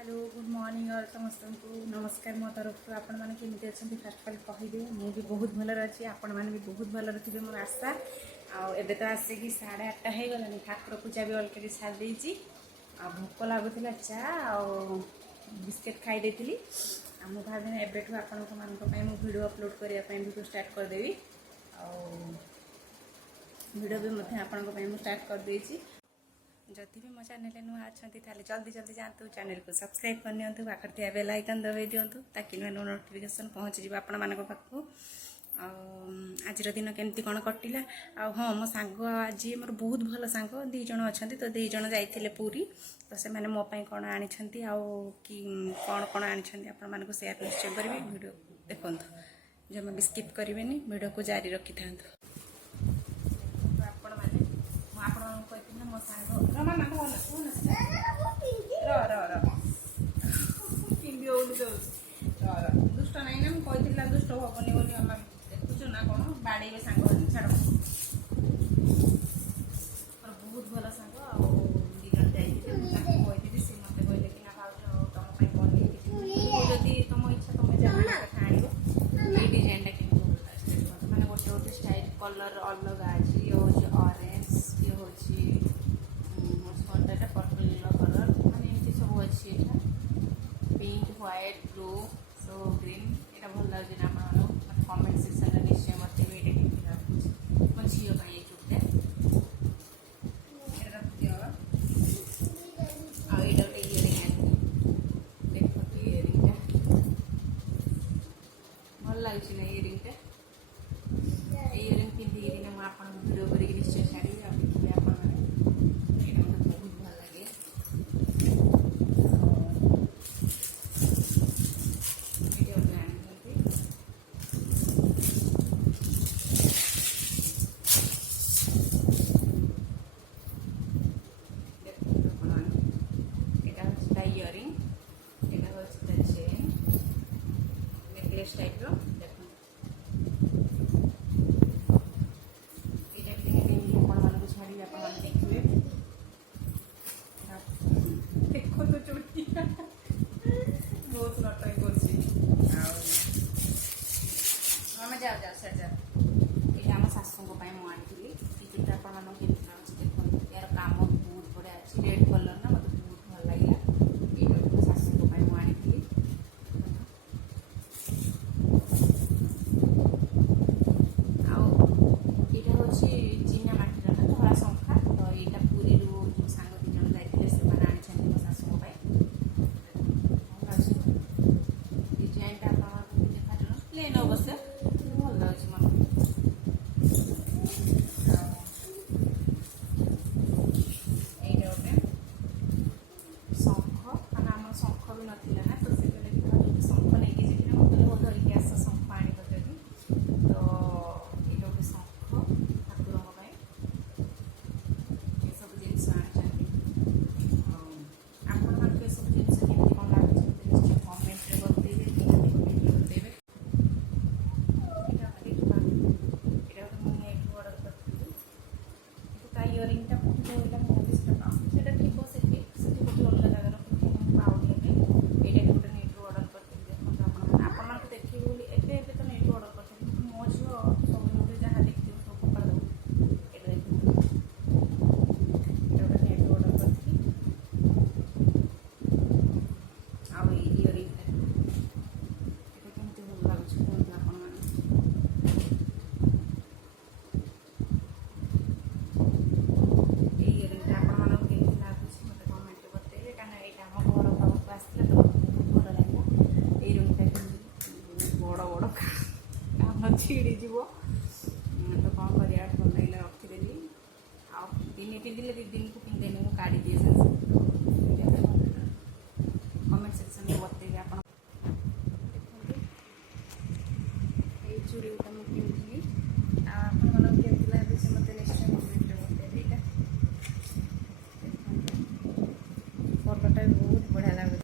hello good morning और समस्त को नमस्कार मो तरफ आपण मैंने केमी अच्छा फास्ट फल कहीदे मुझे बहुत भल अच्छी आपण मैंने भी बहुत भल थे मोर आशा आबे तो आसिक 8:30 हो गलानी ठाकुर पूजा भी अलरेडी सारी भोक लगुला चा बिस्किट खाई थी मुझे भाव एबेठू आपण मैं वीडियो अपलोड करने वीडियो स्टार्ट करदेवी वीडियो भी आपण स्टार्ट करदे जदि भी मो चैनल नुआ अच्छा जल्दी जल्दी जातु चैनल को सब्सक्राइब करनी पाखर थी बेल आइकन दबाई दिंतु ताकि नुआ नुआ नोटिफिकेशन पहुँच जाए आपण मान पाखु आज दिन केमती कौन कटिला हाँ मो सांग आज मोर बहुत भल सांग दीज अच्छा तो दीज जाते पूरी तो से मैंने मोपाई कौन आनी कि कौन कौन आनी आपण मानक सेयार निश्चय करी वीडियो देखु जमा भी स्किप करेंगे वीडियो को जारी रखी था मो सांग मामा दुष्ट नहीं ना मुझे दुष्ट हेनी बोली मामा देखुच ना कौन बाड़े सांग छाड़ बहुत भल सांग दीज जाइए सी मत कहले कि ना भाज तुम कौन जदि तुम इच्छा तुम जहाँ आण ये डिजाइनटा कि मैंने गोटे गोटे स्टाइल कलर अलग अच्छी ये हूँ ऑरेंज ये हूँ पर्पल येलो कलर मैंने एमती सब अच्छी pink white blue so green यहाँ भल लगे ना आप कमेंट सेक्शन में निश्चय बताइए ये केमती लगुच मो झील ये चुपटा आईटा गोटे इयरिंग देखो इयरिंगटा भल लगे ना इयरिंगटा इयरिंग पिंधिक मुझे वीडियो कर निश्चय छाड़ी देखिए आप बहुत भल लगे इयरिंग यहाँ हूँ चेन नेकलेस टाइप देख छाड़ी आप देखिए देखो तो चोटी बहुत नटई कर जाओ जाओ सर जाओ ये आम शाशु मुझे आनी टिकेट आपको देखो यार काम बहुत बढ़िया अच्छी रेड कलर ना मतलब बहुत भल लगे ये मो शाशु आनी यहाँ हूँ चिना माटीर ना धला शंखा तो यहाँ पूरी जो सांग दीज जाते से आनी मो शाशु डिजाइनटा आप देखा प्लेन अवश्य भल लगे मन ये गोटे शंख मैंने आम शंख भी नाला ना तो से शंख नहीं मतलब धरिकी आस शंख आनी जदि तो ये गोटे शंख ठाकुर सब जिन आनी आपण मान सब जिन केमती कौन लगे निश्चय कमेंट में बतेबे बतेबे ऑर्डर कर इयरिंगटा फुटे होगा मुझे से थी से गोटे अलग जगह पाऊनी ये गोटे नेट ऑर्डर कर देखो आप देखिए बोली एवं तो नेट ऑर्डर कर मो झी सब जहाँ देखिए सब कर ये गोटे नेट ऑर्डर कर इयरिंगटा ये केमती भल लगुच कहते आप इयरिंगटा आप केमती लगुच मत कमेंट बताइए कहीं यहाँ आम घर पाखक आसला तो बहुत भल लगे इयरिंगटा बड़ बड़ काम छिड़ी जीव तो कौन कर भल लगे रखीदेली दिन पिंधिले 2 दिन को पिंधेनी मुझे काढ़ी दिए कमेंट सेक्शन में बताइए आप चूड़ी